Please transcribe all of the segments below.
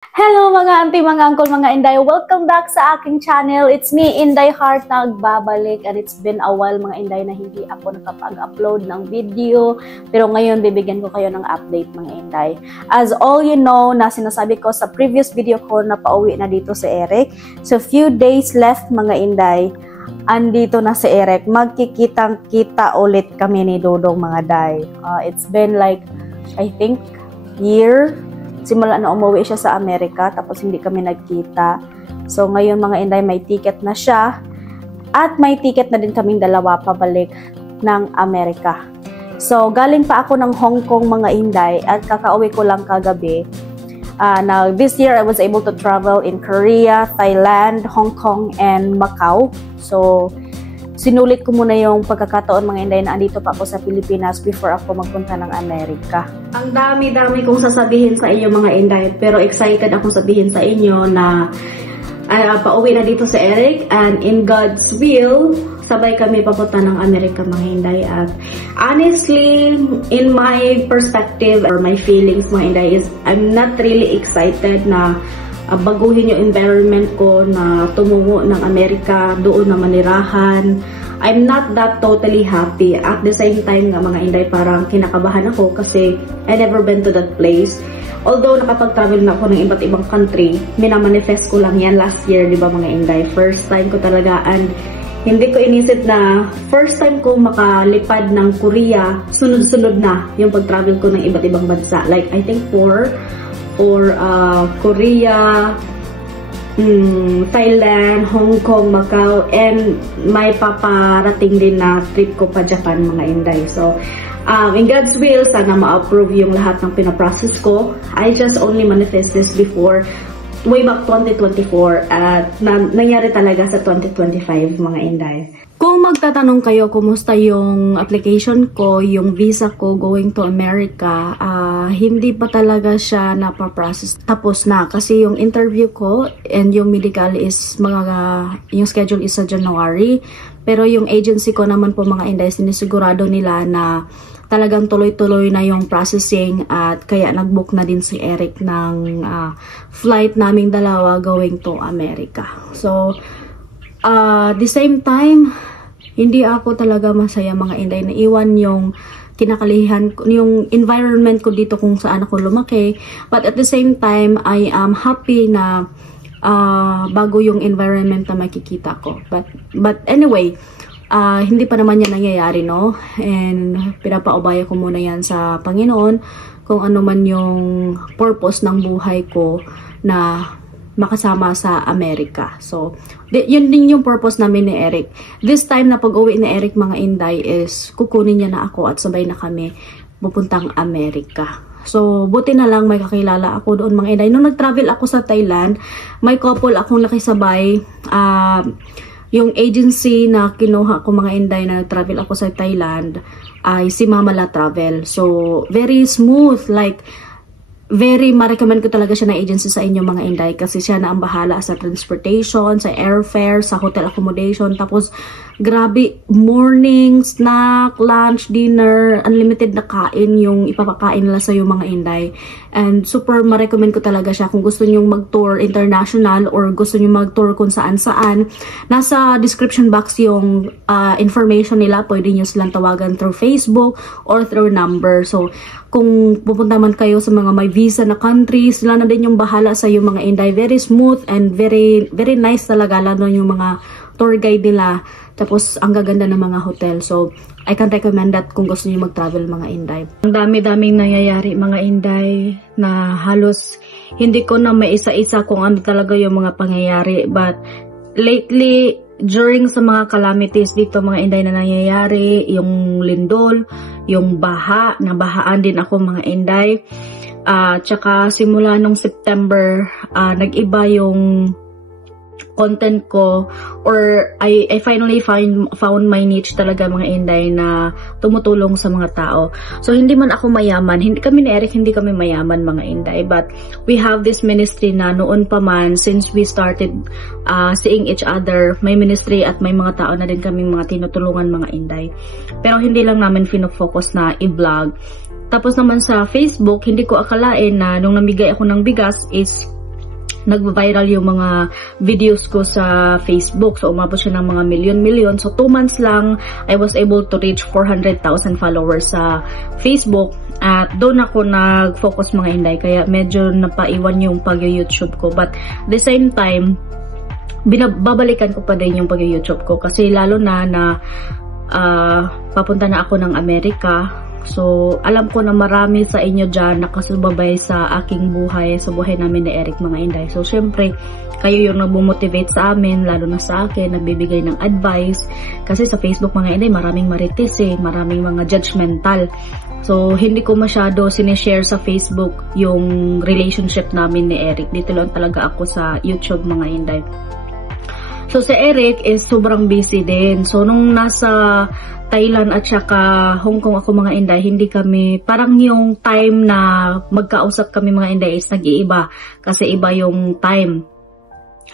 Hello mga auntie, mga uncle, mga inday. Welcome back sa aking channel. It's me, Inday Heart, nagbabalik. And it's been a while mga inday na hindi ako nakapag-upload ng video. Pero ngayon, bibigyan ko kayo ng update mga inday. As all you know, na sinasabi ko sa previous video ko na pauwi na dito si Eric. So few days left mga inday. Andito na si Eric. Magkikitang-kita ulit kami ni Dodong mga day. It's been like, I think, year. Simula na umuwi siya sa Amerika, tapos hindi kami nagkita. So ngayon mga inday, may ticket na siya. At may ticket na din kaming dalawa pabalik ng Amerika. So galing pa ako ng Hong Kong mga inday, at kakauwi ko lang kagabi. Now this year I was able to travel in Korea, Thailand, Hong Kong, and Macau. So sinulit ko muna yung pagkakataon mga inday na andito pa ako sa Pilipinas before ako magpunta ng Amerika. Ang dami-dami kong sasabihin sa inyo mga inday, pero excited akong sabihin sa inyo na pauwi na dito si Eric, and in God's will, sabay kami papunta ng Amerika mga inday. At honestly, in my perspective or my feelings mga inday is I'm not really excited na baguhin yung environment ko, na tumungo ng Amerika, doon na manirahan. I'm not that totally happy. At the same time nga mga inday, parang kinakabahan ako kasi I never been to that place. Although nakapag-travel na ako ng iba't ibang country, minamanifest ko lang yan last year, di ba mga inday? First time ko talaga, and hindi ko inisip na first time ko makalipad ng Korea, sunod-sunod na yung pag-travel ko ng iba't ibang bansa. Like I think for Korea, Thailand, Hong Kong, Macau, and may paparating din na trip ko pa Japan mga inday. So, in God's will, sana ma-approve yung lahat ng pinaprocess ko. I just only manifest this before, way back 2024, at nangyari talaga sa 2025 mga inday. Kung magtatanong kayo kumusta yung application ko, yung visa ko going to America, hindi pa talaga siya napaprocess. Tapos na kasi yung interview ko and yung medical is yung schedule is sa January. Pero yung agency ko naman po mga inday, sinisigurado nila na talagang tuloy-tuloy na yung processing, at kaya nag-book na din si Eric ng flight naming dalawa going to America. So, the same time, hindi ako talaga masaya mga inday na iwan yung kinakalihan, yung environment ko dito kung saan ako lumaki. But at the same time, I am happy na bago yung environment na makikita ko. But anyway, hindi pa naman yan nangyayari, no? And pinapaubaya ko muna yan sa Panginoon kung ano man yung purpose ng buhay ko na makasama sa Amerika. So, yun din yung purpose namin ni Eric. This time na pag-uwi ni Eric mga inday is kukunin niya na ako at sabay na kami pupuntang Amerika. So, buti na lang may kakilala ako doon mga inday. Nung nag-travel ako sa Thailand, may couple akong nakisabay. Yung agency na kinuha ko mga inday na nag-travel ako sa Thailand ay si Mamala Travel. So, very smooth, like very ma-recommend ko talaga siya na agency sa inyo mga inday, kasi siya na ang bahala sa transportation, sa airfare, sa hotel accommodation. Tapos grabe, morning, snack, lunch, dinner, unlimited na kain yung ipapakain nila sa iyo mga inday. And super ma-recommend ko talaga siya kung gusto niyo mag-tour international or gusto niyo mag-tour kung saan-saan. Nasa description box yung information nila. Pwede niyo silang tawagan through Facebook or through number. So kung pupunta man kayo sa mga may visa na countries, sila na din yung bahala sa iyo mga inday. Very smooth and very very nice talaga, lalo yung mga tour guide nila. Tapos ang gaganda ng mga hotel. So I can recommend that kung gusto niyo mag-travel mga inday. Ang dami-daming nangyayari mga inday na halos hindi ko na maisa-isa kung ano talaga yung mga pangyayari. But lately, during sa mga calamities dito mga inday na nangyayari, yung lindol, yung baha, nabahaan din ako mga inday. Tsaka simula nung September, nag-iba yung content ko, or I finally found my niche talaga mga inday na tumutulong sa mga tao. So hindi man ako mayaman, hindi kami ni Eric, hindi kami mayaman mga inday, but we have this ministry na noon pa man, since we started seeing each other, may ministry at may mga tao na din kami mga tinutulungan mga inday. Pero hindi lang namin focus na i-vlog. Tapos naman sa Facebook, hindi ko akalain na nung namigay ako ng bigas is nag-viral yung mga videos ko sa Facebook. So, umabot siya ng mga milyon-milyon. So, 2 months lang, I was able to reach 400,000 followers sa Facebook. At doon ako nag-focus mga Inday. Kaya medyo napaiwan yung pag-YouTube ko. But at the same time, babalikan ko pa din yung pag-YouTube ko. Kasi lalo na papunta na ako ng Amerika. So, alam ko na marami sa inyo dyan nakasubabay sa aking buhay, sa buhay namin ni Eric mga Inday. So, syempre, kayo yung nagmo-motivate sa amin, lalo na sa akin, nagbibigay ng advice. Kasi sa Facebook mga Inday, maraming marites maraming mga judgmental. So, hindi ko masyado sinishare sa Facebook yung relationship namin ni Eric. Dito lang talaga ako sa YouTube mga Inday. So, si Eric is sobrang busy din. So, nung nasa Thailand at saka Hong Kong ako mga Inday, hindi kami, parang yung time na magkausap kami mga Inday is nag-iiba. Kasi iba yung time.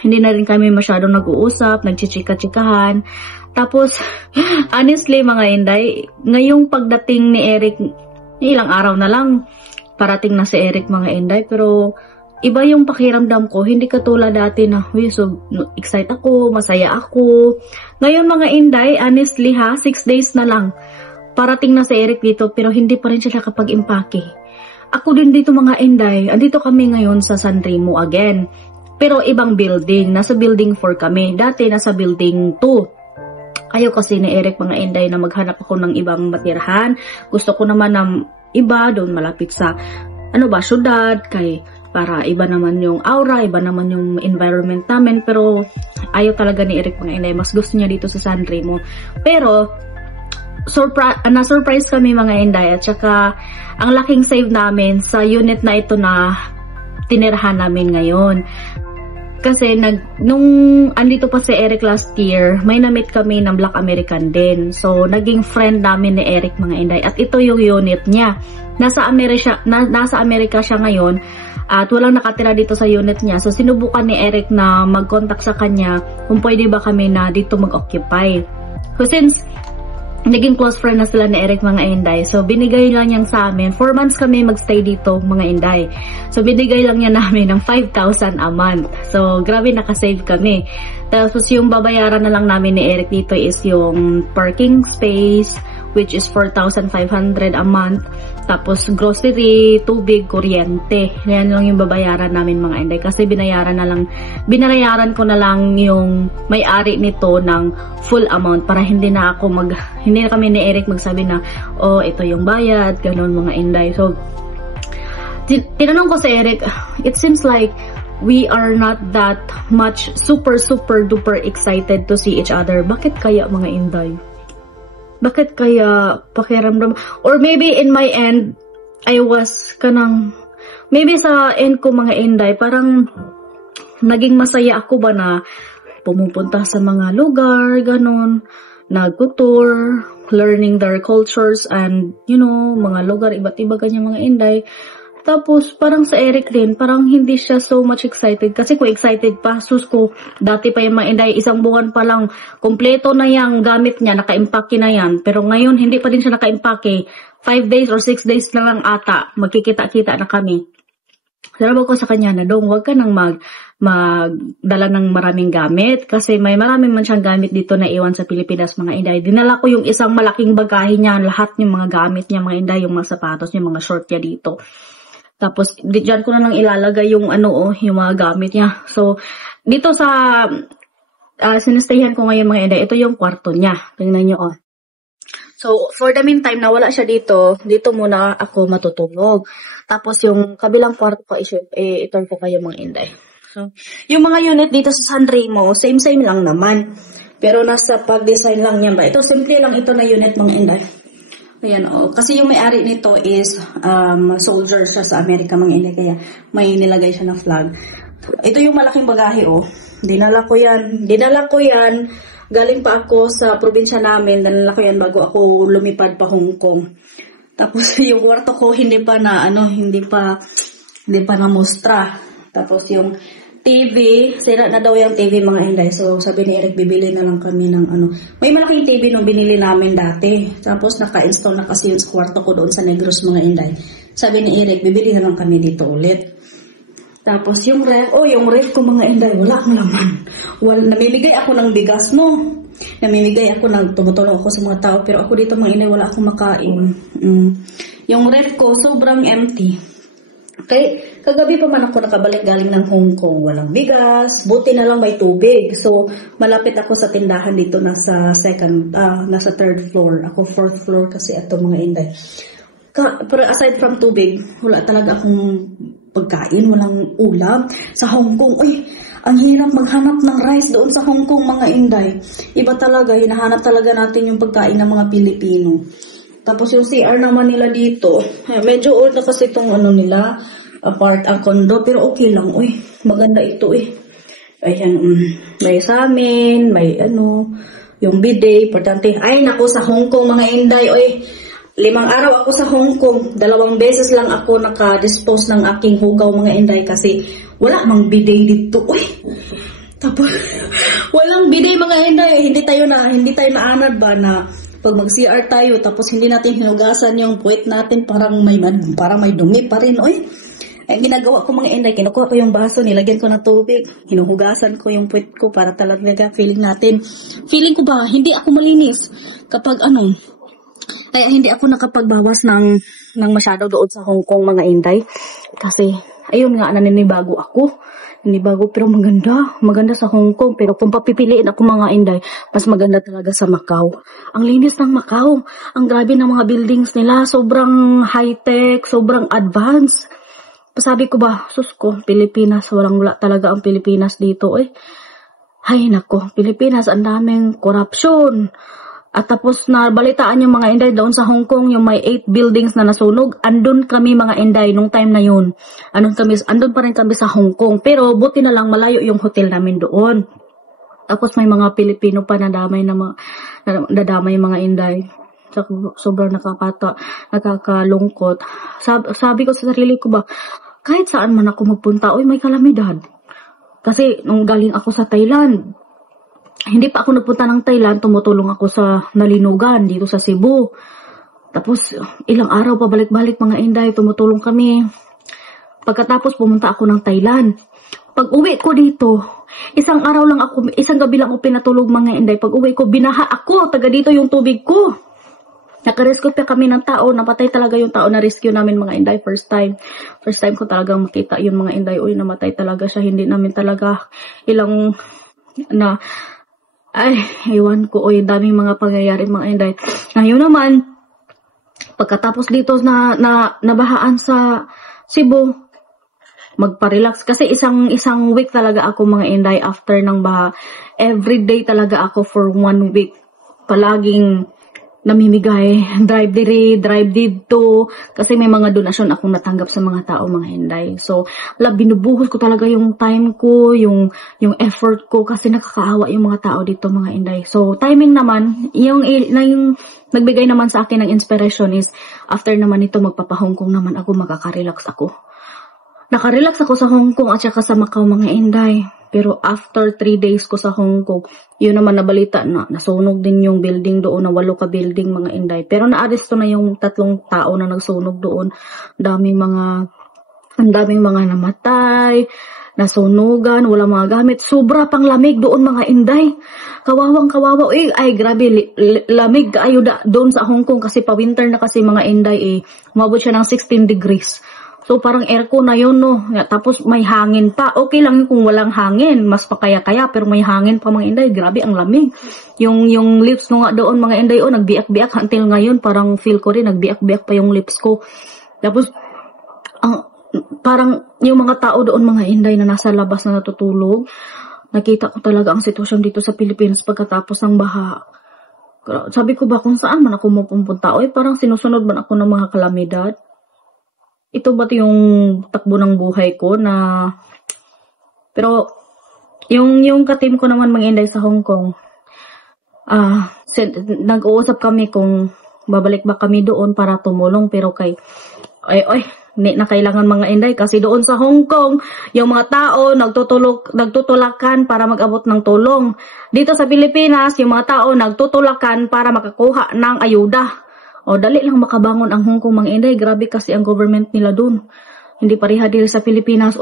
Hindi na rin kami masyadong nag-uusap, nagchichika-chikahan. Tapos, honestly mga Inday, ngayong pagdating ni Eric, ilang araw na lang, parating na si Eric mga Inday. Pero, iba yung pakiramdam ko, hindi katulad dati na, so excited ako, masaya ako. Ngayon mga Inday, honestly 6 days na lang, parating na si Eric dito, pero hindi pa rin siya nakapag-impake. Ako din dito mga Inday, andito kami ngayon sa San Remo again. Pero ibang building, nasa building 4 kami, dati nasa building 2. Ayaw kasi ni Eric mga Inday na maghanap ako ng ibang matirahan. Gusto ko naman ng iba, doon malapit sa, syudad, para iba naman yung aura, iba naman yung environment namin. Pero ayaw talaga ni Eric mga Inday. Mas gusto niya dito sa San Remo. Pero na-surprise kami mga Inday. At saka ang laking save namin sa unit na ito na tinirahan namin ngayon. Kasi nung andito pa si Eric last year, may na-meet kami ng Black American din. So naging friend namin ni Eric mga Inday. At ito yung unit niya. Nasa Amerika siya ngayon. At walang nakatira dito sa unit niya. So, sinubukan ni Eric na mag-contact sa kanya kung pwede ba kami na dito mag-occupy. So, since naging close friend na sila ni Eric mga Inday, so binigay lang niya sa amin. 4 months kami magstay dito mga Inday. So, binigay lang niya namin ng 5,000 a month. So, grabe nakasave kami. Tapos, yung babayaran na lang namin ni Eric dito is yung parking space, which is 4,500 a month. Tapos, grocery, tubig, kuryente. Yan lang yung babayaran namin mga Inday. Kasi binayaran ko na lang yung may-ari nito ng full amount para hindi na kami ni Eric magsabi na, ito yung bayad, ganun mga Inday. So, tinanong ko si Eric, it seems like we are not that much super duper excited to see each other. Bakit kaya mga Inday? Bakit kaya pakiramdam? Or maybe in my end, I was maybe sa end ko mga Inday, parang naging masaya ako ba na pumupunta sa mga lugar, ganun, nag-tour, learning their cultures and, mga lugar, iba't iba ganyan mga Inday. Tapos, parang sa Eric din, parang hindi siya so much excited. Kasi kung excited pa, sus ko, dati pa yung mga Inday, 1 buwan pa lang, kompleto na yung gamit niya, naka-impake na yan. Pero ngayon, hindi pa din siya naka-impake. 5 days or 6 days na lang ata, magkikita-kita na kami. Sabi ko sa kanya na, Dong, huwag ka nang magdala ng maraming gamit. Kasi may maraming man siyang gamit dito na iwan sa Pilipinas, mga Inday. Dinala ko yung isang malaking bagahe niya, lahat yung mga gamit niya, mga Inday, yung mga sapatos niya, mga short niya dito. Tapos, diyan ko na lang ilalagay yung yung mga gamit niya. So, dito sa sinastayan ko ngayon mga Inday, ito yung kwarto niya. Tingnan niyo, So, for the meantime, na wala siya dito muna ako matutulog. Tapos, yung kabilang kwarto ko, ito ko kayo mga Inday. So, yung mga unit dito sa San Remo, same lang naman. Pero nasa pag-design lang niya ba? Ito, simple lang ito na unit mga Inday. Ayan, kasi yung may-ari nito is soldier siya sa Amerika mga Inday, kaya may nilagay siya na flag. Ito yung malaking bagahe, Dinala ko yan. Galing pa ako sa probinsya namin, dinala ko yan bago ako lumipad pa Hong Kong. Tapos yung kwarto ko hindi pa na mustra. Tapos yung TV, sira na daw yung TV mga Inday. So, sabi ni Eric, bibili na lang kami ng May malaking TV nung binili namin dati. Tapos, naka-install na kasi yun sa kwarto ko doon sa Negros mga Inday. Sabi ni Eric, bibili na lang kami dito ulit. Tapos yung ref ko mga inday, wala akong laman. Namimigay ako ng bigas, no? Namimigay ako tumutulong ako sa mga tao, pero ako dito mga inday, wala akong makain. Yung ref ko, sobrang empty. Okay, kagabi pa man ako nakabalik galing ng Hong Kong, walang bigas, buti na lang may tubig. So, malapit ako sa tindahan dito, nasa third floor. Ako 4th floor kasi ato mga inday. Pero aside from tubig, wala talaga akong pagkain, walang ulam. Sa Hong Kong, ang hirap maghanap ng rice doon sa Hong Kong mga inday. Iba talaga, hinahanap talaga natin yung pagkain ng mga Pilipino. Tapos yung CR naman nila dito, medyo old na kasi itong nila, ang condo, pero okay lang, maganda ito Ayan, may sa amin, may yung bidet, importante. Ay, naku, sa Hong Kong mga inday, 5 araw ako sa Hong Kong. 2 beses lang ako naka-dispose ng aking hugaw mga inday kasi wala mang bidet dito. Tapos walang bidet mga inday. Hindi tayo naanad ba na pag mag-CR tayo tapos hindi natin hinugasan yung puwet natin, parang may dumi pa rin. Ang ginagawa ko mga inday, kinukuha ko yung baso, nilagyan ko ng tubig, hinuhugasan ko yung puwet ko para talaga feeling ko ba hindi ako malinis kapag kaya hindi ako nakapagbawas ng masyado doon sa Hong Kong mga inday. Kasi, ayun nga, naninibago ako. Pero maganda sa Hong Kong. Pero kung papipiliin ako mga inday, mas maganda talaga sa Macau. Ang linis ng Macau. Ang grabe ng mga buildings nila. Sobrang high-tech, sobrang advanced. Sabi ko ba, sus ko, Pilipinas, wala talaga ang Pilipinas dito Ay nako, Pilipinas, ang daming corruption. At tapos nabalitaan yung mga inday doon sa Hong Kong, yung may 8 buildings na nasunog. Andun kami mga inday nung time na yun. Andun pa rin kami sa Hong Kong. Pero buti na lang malayo yung hotel namin doon. Tapos may mga Pilipino pa nadamay yung mga inday. Sobrang nakakalungkot. Sabi ko sa sarili ko ba, kahit saan man ako magpunta, may kalamidad. Kasi nung galing ako sa Thailand, hindi pa ako nagpunta ng Thailand, tumutulong ako sa Nalinugan, dito sa Cebu. Tapos, ilang araw pabalik-balik mga inday, tumutulong kami. Pagkatapos, pumunta ako ng Thailand. Pag uwi ko dito, isang gabi lang ako pinatulog mga inday. Pag uwi ko, binaha ako, taga dito yung tubig ko. Nakarescue pa kami ng tao, napatay talaga yung tao na rescue namin mga inday, first time ko talagang makita yung mga inday, namatay talaga siya, hindi namin talaga ewan ko, daming mga pangyayari mga inday. Ngayon naman, pagkatapos dito na nabahaan sa Cebu, magpa-relax. Kasi isang week talaga ako mga inday after ng baha. Everyday talaga ako for 1 week. Palaging namimigay, drive dito. Kasi may mga donasyon akong natanggap sa mga tao mga inday. So, binubuhos ko talaga yung time ko, yung effort ko kasi nakakaawa yung mga tao dito mga inday. So, timing naman, yung nagbigay naman sa akin ng inspiration is after naman ito magpapa-Hong Kong naman ako, makaka-relax ako. Naka-relax ako sa Hong Kong at saka sa Macau mga inday. Pero after 3 days ko sa Hong Kong, yun naman nabalita na nasunog din yung building doon, na 8 ka building mga inday. Pero naaresto na yung 3 tao na nagsunog doon. Ang daming mga namatay, nasunugan, wala mga gamit. Sobra pang lamig doon mga inday. Kawawang-kawawa. Ay grabe, lamig kaayo doon sa Hong Kong kasi pa-winter na kasi mga inday umabot siya ng 16 degrees. So, parang aircon na yun, no? Tapos, may hangin pa. Okay lang kung walang hangin. Mas pakaya-kaya, pero may hangin pa, mga inday. Grabe, ang lamig. Yung lips ko nga doon, mga inday, nagbiak-biak. Until ngayon, parang feel ko rin, nagbiak-biak pa yung lips ko. Tapos, parang yung mga tao doon, mga inday, na nasa labas na natutulog, nakita ko talaga ang sitwasyon dito sa Pilipinas pagkatapos ng baha. Sabi ko ba, kung saan man ako mapupunta? Parang sinusunod man ako ng mga kalamidad. Ito ba yung takbo ng buhay ko na... Pero, yung ka-team ko naman mga inday sa Hong Kong, nag-uusap kami kung babalik ba kami doon para tumulong, pero na kailangan mga inday kasi doon sa Hong Kong, yung mga tao nagtutulakan para mag-abot ng tulong. Dito sa Pilipinas, yung mga tao nagtutulakan para makakuha ng ayuda. Dali lang makabangon ang Hong Kong mga inday. Grabe kasi ang government nila dun. Hindi pareha dito sa Pilipinas.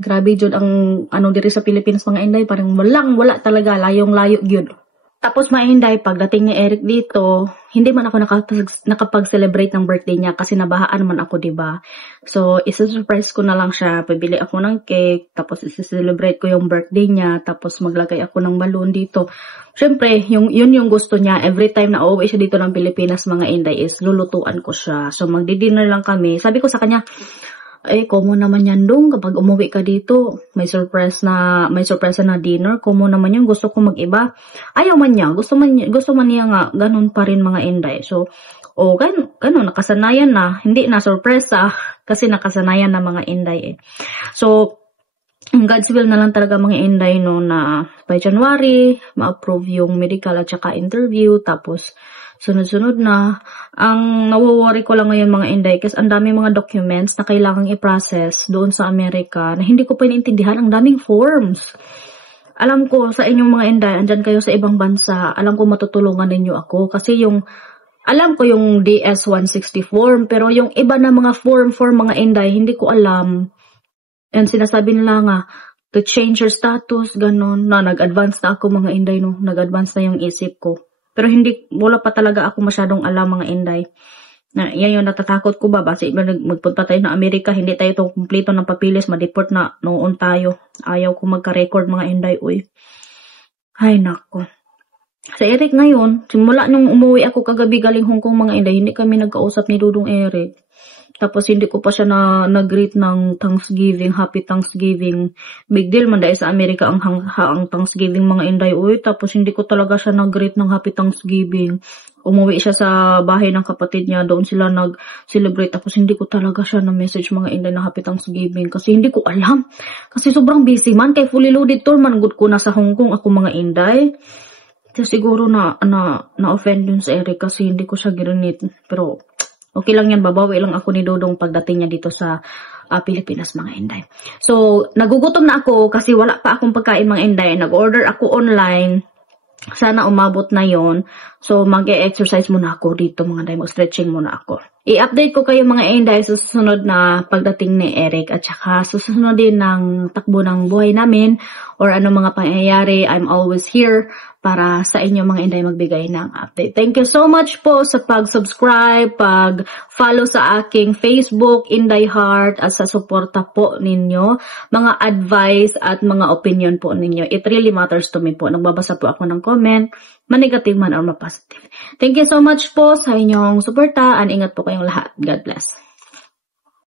Grabe jud ang ano diri sa Pilipinas mga inday, parang wala talaga, layong-layo gyud. Tapos mga inday, pagdating ni Eric dito, hindi man ako nakapag-celebrate ng birthday niya kasi nabahaan man ako, diba? So, isa-surprise ko na lang siya. Pabili ako ng cake, tapos isa-celebrate ko yung birthday niya, tapos maglagay ako ng balloon dito. Siyempre, yun yung gusto niya. Every time na uuwi siya dito ng Pilipinas, mga inday, is lulutuan ko siya. So, magdi-dinner lang kami. Sabi ko sa kanya, common naman yan dong, kapag umuwi ka dito, may surprise na dinner, common naman yun, gusto ko mag-iba. Ayaw man niya, gusto man niya nga, ganun pa rin mga inday. So, ganun, nakasanayan na, hindi na sorpresa, kasi nakasanayan na mga inday So, God's will na lang talaga mga inday no, na by January, ma-approve yung medical at saka interview, tapos, sunod-sunod na. Ang nawo-worry ko lang ngayon mga inday kasi ang dami mga documents na kailangang i-process doon sa Amerika na hindi ko pa inintindihan. Ang daming forms. Alam ko sa inyong mga inday, andyan kayo sa ibang bansa, alam ko matutulungan ninyo ako kasi alam ko yung DS-160 form, pero yung iba na mga form mga inday, hindi ko alam. And sinasabi nila nga, to change your status, ganon, na nag-advance na ako mga inday, no? Nag-advance na yung isip ko. Pero wala pa talaga ako masyadong alam mga inday. Na yan yung natatakot ko ba? Kasi magpunta tayo ng Amerika, hindi tayo itong kumpleto ng papilis, ma-deport na noon tayo. Ayaw ko magka-record mga inday, uy. Ay, nako. Sa Eric ngayon, simula nung umuwi ako kagabi galing Hong Kong mga inday, hindi kami nagkausap ni Dudong Eric. Tapos hindi ko pa siya nag-greet ng Thanksgiving, Happy Thanksgiving. Big deal man dahil sa Amerika ang Thanksgiving mga inday. Uy, tapos hindi ko talaga siya nag-greet ng Happy Thanksgiving. Umuwi siya sa bahay ng kapatid niya, doon sila nag-celebrate. Tapos hindi ko talaga siya na-message mga inday na Happy Thanksgiving kasi hindi ko alam. Kasi sobrang busy man, kay fully loaded tour man good ko na sa Hong Kong ako mga inday. So, siguro na-offend yun sa Eric kasi hindi ko siya girinit. Pero okay lang yan, babawi lang ako ni Dodong pagdating niya dito sa Pilipinas mga inday. So, nagugutom na ako kasi wala pa akong pagkain mga inday. Nag-order ako online. Sana umabot na yon. So, mag-exercise muna ako dito mga inday. Mag-stretching muna ako. I-update ko kayo mga inday sa susunod na pagdating ni Eric at saka susunod din ng takbo ng buhay namin or ano mga pangyayari. I'm always here para sa inyo mga inday magbigay ng update. Thank you so much po sa pag-subscribe, pag-follow sa aking Facebook, Inday Heart, at sa suporta po ninyo, mga advice at mga opinion po ninyo. It really matters to me po. Nagbabasa po ako ng comment, ma-negative man or ma-positive. Thank you so much po sa inyong suporta and ingat po kayong lahat. God bless.